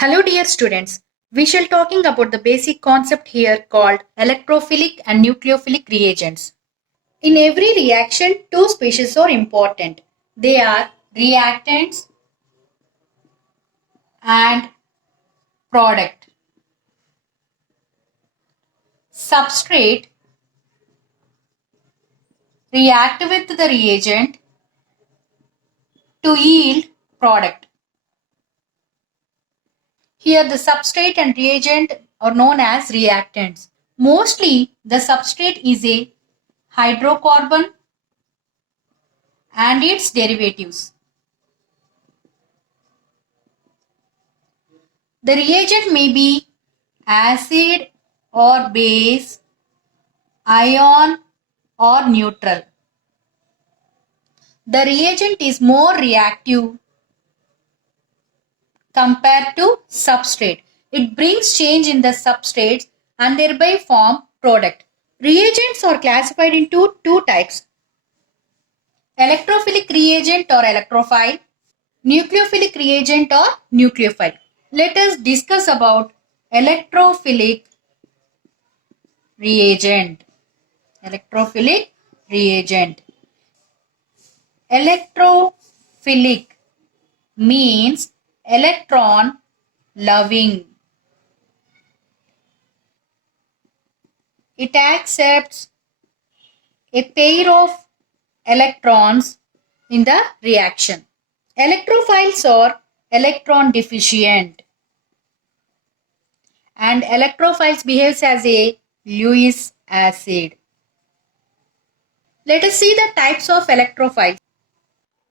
Hello dear students, we shall talking about the basic concept here called electrophilic and nucleophilic reagents. In every reaction, two species are important. They are reactants and product. Substrate react with the reagent to yield product. Here the substrate and reagent are known as reactants. Mostly the substrate is a hydrocarbon and its derivatives. The reagent may be acid or base, ion or neutral. The reagent is more reactive compared to substrate. It brings change in the substrates and thereby form product. Reagents are classified into two types: electrophilic reagent or electrophile, nucleophilic reagent or nucleophile. Let us discuss about electrophilic reagent. Electrophilic reagent. Electrophilic means electron loving. It accepts a pair of electrons in the reaction. Electrophiles are electron deficient, and electrophiles behaves as a Lewis acid. Let us see the types of electrophiles.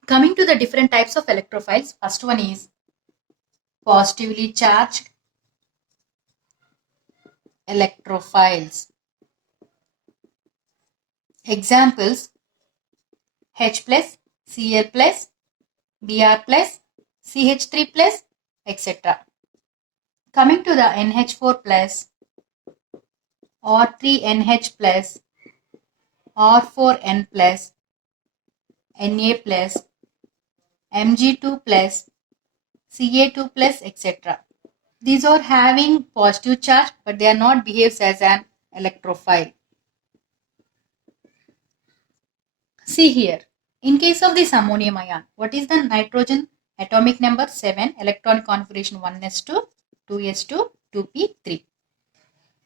Coming to the different types of electrophiles, first one is positively charged electrophiles. Examples: H plus, Cl plus, Br plus, CH3 plus, etc. Coming to the NH4 plus, R3NH plus, R4N plus, Na plus, Mg2 plus, Ca2 plus, etc. These are having positive charge, but they are not behaves as an electrophile. See here, in case of this ammonium ion, what is the nitrogen atomic number? 7, electron configuration 1s2, 2s2, 2p3.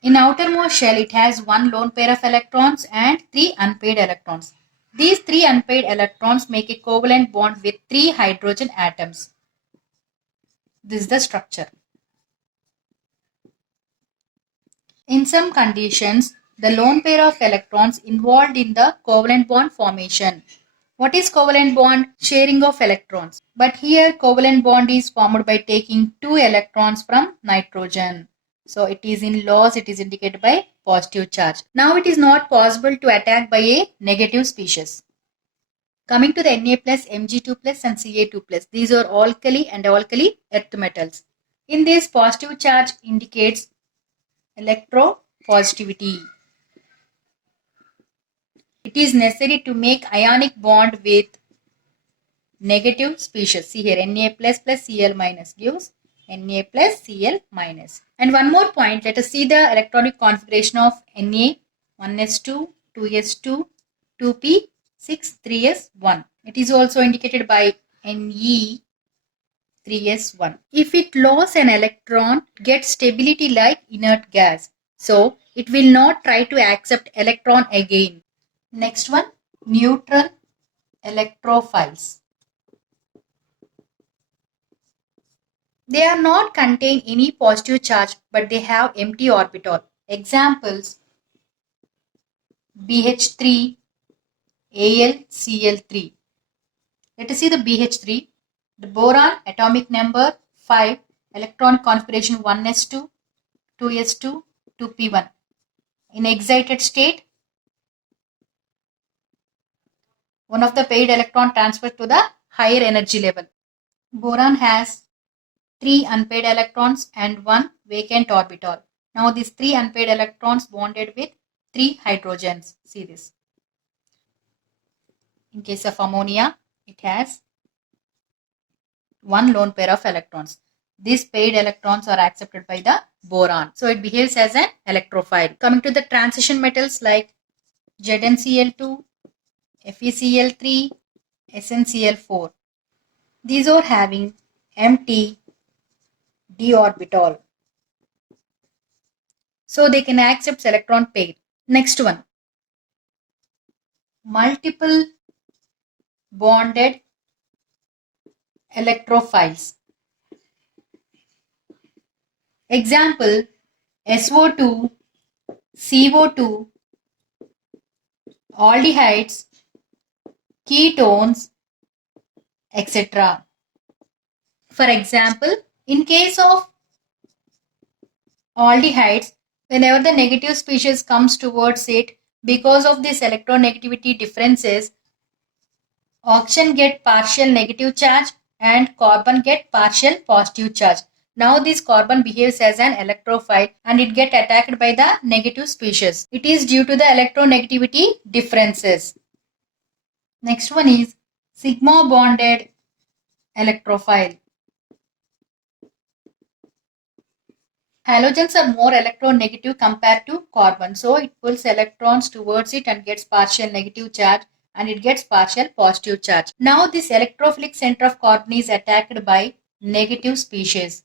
In outermost shell, it has one lone pair of electrons and 3 unpaired electrons. These 3 unpaired electrons make a covalent bond with 3 hydrogen atoms. This is the structure. In some conditions, the lone pair of electrons involved in the covalent bond formation. What is covalent bond? Sharing of electrons. But here covalent bond is formed by taking 2 electrons from nitrogen. So it is in laws, it is indicated by positive charge. Now it is not possible to attack by a negative species. Coming to the Na plus, Mg2 plus and Ca2 plus. These are alkali and alkali earth metals. In this, positive charge indicates electropositivity. It is necessary to make ionic bond with negative species. See here, Na plus plus Cl minus gives Na plus Cl minus. And one more point, let us see the electronic configuration of Na: 1s2, 2s2, 2p, 6, 3s1. It is also indicated by Ne 3s1. If it loses an electron, it gets stability like inert gas. So it will not try to accept electron again. Next one, neutral electrophiles. They are not contain any positive charge, but they have empty orbital. Examples: BH3, AlCl3. Let us see the BH3. The boron atomic number 5, electron configuration 1s2, 2s2, 2p1. In excited state, one of the paired electron transfers to the higher energy level. Boron has 3 unpaired electrons and 1 vacant orbital. Now these 3 unpaired electrons bonded with 3 hydrogens. See this. In case of ammonia, it has 1 lone pair of electrons. these paired electrons are accepted by the boron. So it behaves as an electrophile. Coming to the transition metals like ZnCl2, FeCl3, SnCl4. These are having empty d orbital. So they can accept electron pair. Next one. Multiple bonded electrophiles. Example, SO2, CO2, aldehydes, ketones, etc. For example, in case of aldehydes, whenever the negative species comes towards it, because of this electronegativity differences, oxygen get partial negative charge and carbon get partial positive charge. Now this carbon behaves as an electrophile and it get attacked by the negative species. It is due to the electronegativity differences. Next one is sigma bonded electrophile. Halogens are more electronegative compared to carbon. So it pulls electrons towards it and gets partial negative charge and it gets partial positive charge. Now this electrophilic center of carbon is attacked by negative species.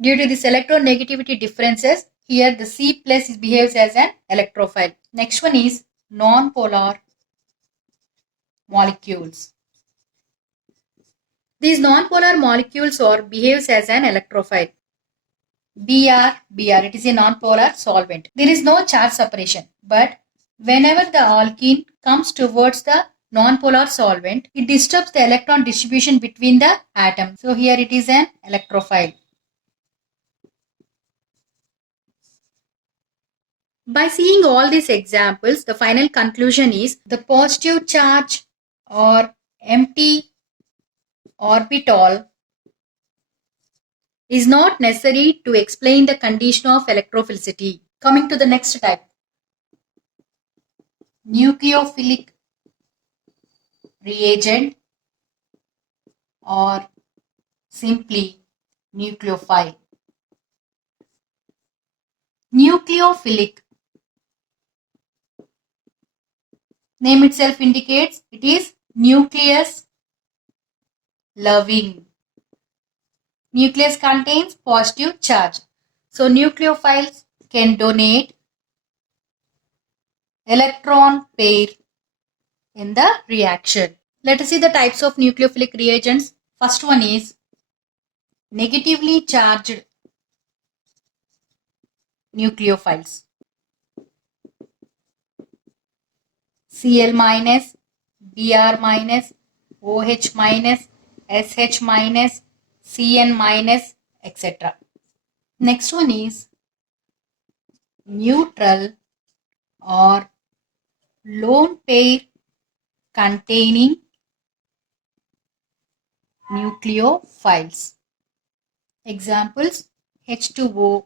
Due to this electronegativity differences, here the C plus behaves as an electrophile. Next one is non-polar molecules. These non-polar molecules behaves as an electrophile. Br, it is a non-polar solvent. There is no charge separation, but whenever the alkene comes towards the non-polar solvent, it disturbs the electron distribution between the atoms. So here it is an electrophile. By seeing all these examples, the final conclusion is the positive charge or empty orbital is not necessary to explain the condition of electrophilicity. Coming to the next type, nucleophilic reagent or simply nucleophile. Nucleophilic, name itself indicates it is nucleus loving. Nucleus contains positive charge. So nucleophiles can donate electron pair in the reaction. Let us see the types of nucleophilic reagents. First one is negatively charged nucleophiles. Cl minus, Br minus, OH minus, SH minus, Cn minus, etc. Next one is neutral or lone pair containing nucleophiles. Examples H2O,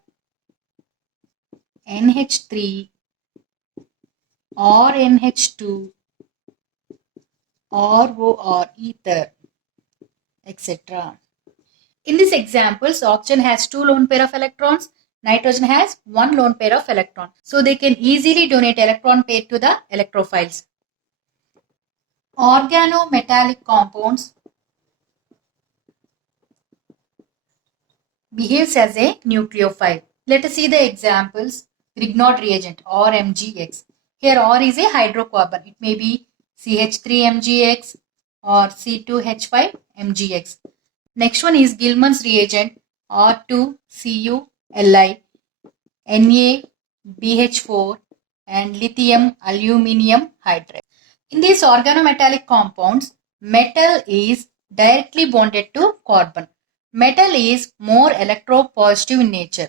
NH3, or NH2, ROR ether, etc. In these examples, oxygen has 2 lone pair of electrons, nitrogen has 1 lone pair of electron. So they can easily donate electron pair to the electrophiles. Organometallic compounds behaves as a nucleophile. Let us see the examples. Grignard reagent or MgX. Here R is a hydrocarbon. It may be CH3MgX or C2H5MgX. Next one is Gilman's reagent R2CuLi, NaBH4 and lithium aluminium hydride. In these organometallic compounds, metal is directly bonded to carbon. Metal is more electropositive in nature.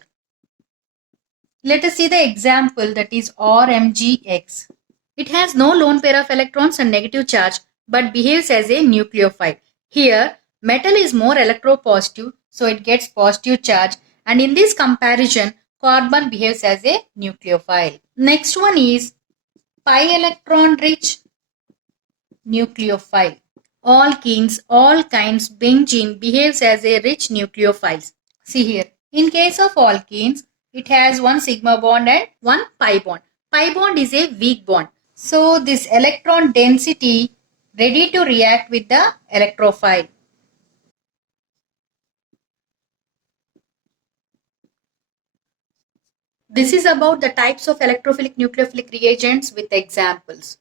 Let us see the example, that is RMgX. It has no lone pair of electrons and negative charge but behaves as a nucleophile. Here, metal is more electropositive, so it gets positive charge, and in this comparison, carbon behaves as a nucleophile. Next one is pi electron rich nucleophile. alkenes, alkynes, benzene behaves as a rich nucleophile. See here. In case of alkenes, it has one sigma bond and one pi bond. Pi bond is a weak bond. So this electron density ready to react with the electrophile. This is about the types of electrophilic nucleophilic reagents with examples.